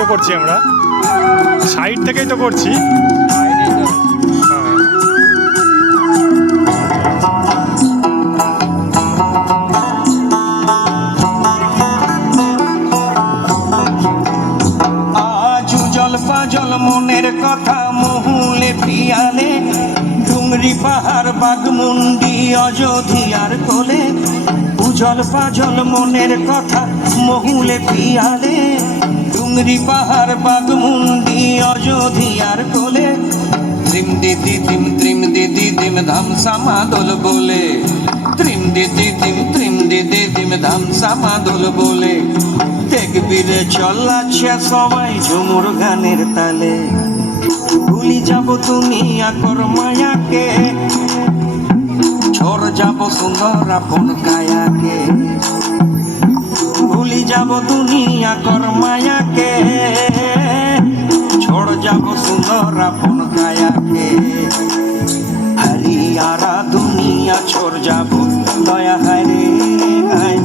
তো করছি আমরা, সাইড থেকেই তো করছি। আজ উজল পাজল মনের কথা মহুলে পিয়ালে, ডুংরি পাহাড় বাগমুন্ডি অযোধ্যার কোলে। উজল পাজল মনের কথা মহুলে পিয়ালে, ডুংরি পাহাড় বাগমুন্ডি অযোধ্যার কোলে। ত্রিম দিদি দিম ধাম সামাদল বলে, ত্রিম দিদি দিম ধাম সামাদল বলে। দেখবি রে চলাচ্ছে সবাই ঝুমুর গানের তালে। ভুলি যাব দুনিয়া কর মায়াকে, ঝড় যাব সুন্দর আপন কায়াকে। ভুলি যাব দুনিয়া কর মায়াকে, ঝড় যাব সুন্দর আপন কায়াকে। হরিয়ারা দুনিয়া ছোড় যাব দয়া হায় রে হায়,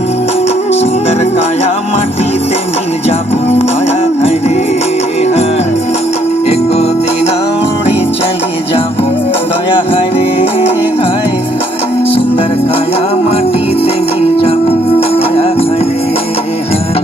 সুন্দর কায়া মাটিতে মিল যাব দয়া হায় রে হায়। একদিন উড়ে চলে যাব দয়া হায় রে হায়, সুন্দর কায়া মাটিতে মিল যাব দয়া হায় রে হায়।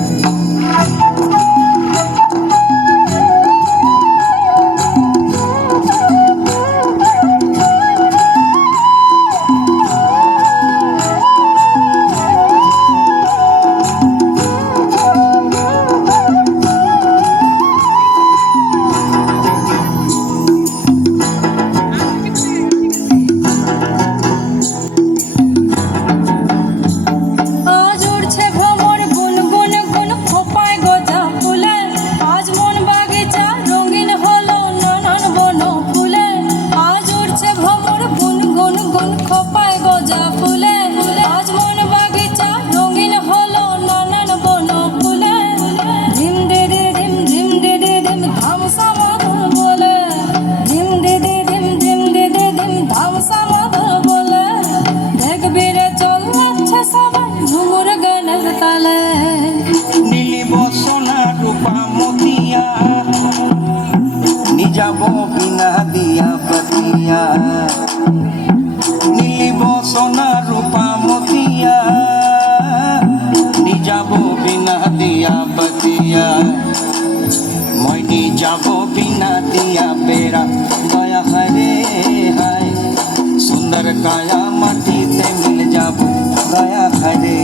যাব বিনা দিয়া পাতিয়া, নীলিব সোনা রূপা মতিয়া। যাব বিনা দিয়া পাতিয়া, মই যাব বিনা দিয়া বেড়া দয়া হরে হায়। সুন্দর কায়া মাটিতে মিল যাব দয়া হরে।